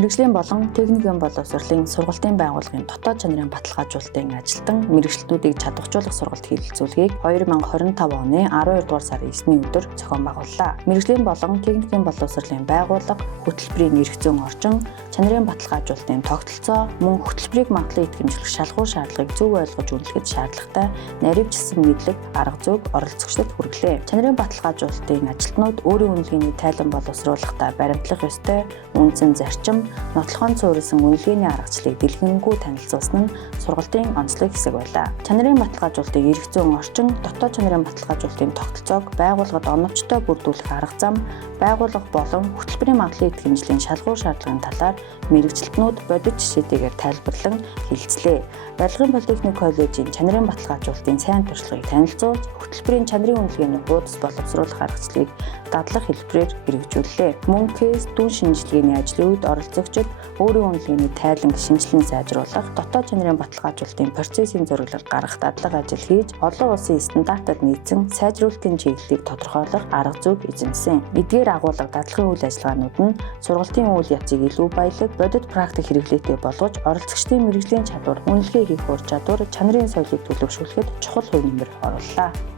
Мэргэжлийн болон техникийн боловсролын сургалтын байгууллагын дотоод чанарын баталгаажуулалтын ажилтан мэргэжилтнүүдийг чадваржуулах сургалт хэлэлцүүлгийг 2025 оны 12 дугаар сарын 9-ний өдөр зохион байгууллаа. Мэргэжлийн болон техникийн боловсролын байгууллага хөтөлбөрийн эрх зүйн орчин, чанарын баталгаажуулалтын тогтолцоо, мөн хөтөлбөрийг магадлан итгэмжлэх шалгуур шаардлагыг зөв ойлгож үнэлэхэд шаардлагатай наривчилсан мэдлэг, арга зүйг оролцогчдод хүргэлээ. Чанарын баталгаажуулалтын ажилтнууд өөрийн үнэлгээний тайлан боловсруулахдаа баримтлах ёстой үндсэн зарчим, нотлохоон цуурилсан үнэлгээний аргачлалыг дэлгэнгүй танилцуулсан нь сургалтын онцлог хэсэг байлаа. Чанарын баталгаажуулалтын эрх зүйн орчин, дотоод чанарын баталгаажуулалтын тогтолцоог байгууллагад оновчтой бүрдүүлэх арга зам, байгууллага болон хөтөлбөрийн магадлалын итгэмжлийн шалгуур шаардлагын талаар мэргэжилтнүүд бодит жишээтэйгээр тайлбарлан хэлэлцлээ. Барилгын политехник коллежийн чанарын баталгаажуулалтын сайн туршлагыг танилцуулж, хөтөлбөрийн чанарын үнэлгээний хуудас боловсруулах аргачлалыг дадлах хэлбэрээр хэрэгжүүллээ. Мөн кейс дүн шинжилгээний ажлын үед оролцогчид өөрийн үнэлгээний тайлан шинжилэн сайжруулах, дотоод чанарын баталгаажуулалтын процессын зураглал гаргах дадлага ажил хийж, олон улсын стандартад нийцсэн сайжруулалтын чиглэлийг тодорхойлох арга зүйг эзэмсэн. Эдгээр агуулга дадлагын үйл ажиллагаанууд нь сургалтын үйл явцыг илүү баялаг, бодит практик хэрэглээтэй болгож, оролцогчдын мэргэжлийн чадвар, үнэлгээ хийх ур чадвар, чанарын соёлыг төлөвшүүлэхэд чухал хувь нэмэр орууллаа.